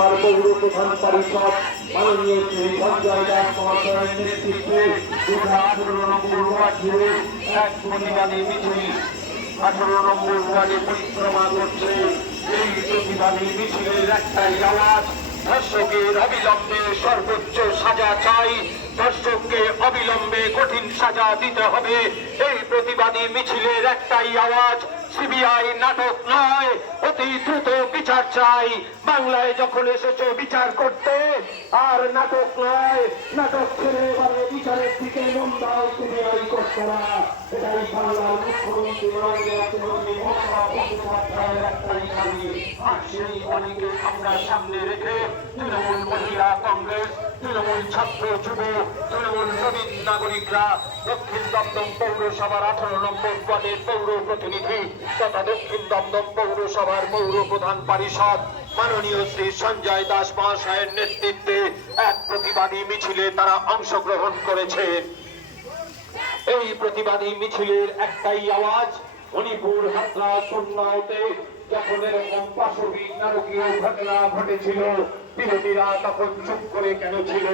পৌরসভার পৌর প্রধান পরিষদ মাননীয় শ্রী সঞ্জয় দাস মহাশয়ের নেতৃত্বে 18 নম্বর ওয়ার্ড জুড়ে এক প্রতিবাদী মিছিল 18 নম্বর ওয়ার্ডে পরিক্রমা করছে। এই প্রতিবাদী মিছিলের একটাই আওয়াজ, ধর্ষকের অবিলম্বে সর্বোচ্চ সাজা চাই, ধর্ষককে অবিলম্বে কঠিন সাজা দিতে হবে। এই প্রতিবাদী মিছিলের একটাই আওয়াজ, সিবিআই নাটক নয়, অতি দ্রুত বিচার চাই। বাংলায় যখন এসেছে বিচার করতে, আর নাটক নয়, নাটক ছেড়ে এবারে বিচারের দিকে মন দাও, সিবিআই করতে না। এটাই বাংলার মুখ্যমন্ত্রী মমতা বন্দ্যোপাধ্যায়ের একটাই দাবি। আর সেই দাবিকে আমরা সামনে রেখে তৃণমূল মহিলা কংগ্রেস, তৃণমূল ছাত্র যুব, তৃণমূল নবীন নাগরিকরা দক্ষিণ দমদম পৌরসভার 18 নম্বর ওয়ার্ডের পৌর প্রতিনিধি তথা দক্ষিণ দমদম পৌরসভার পৌর প্রধান পরিষদ মাননীয় শ্রী সঞ্জয় দাস মহাশয়ের নেতৃত্বে এক প্রতিবাদী মিছিলে তারা অংশগ্রহণ করেছে। এই প্রতিবাদী মিছিলের একটাই আওয়াজ, মণিপুর হাতড়া উন্নয়তে যখন এরকম পাশবিক নারকীয় ঘটনা ঘটেছিল, বিরোধীরা তখন চুপ করে কেন ছিল?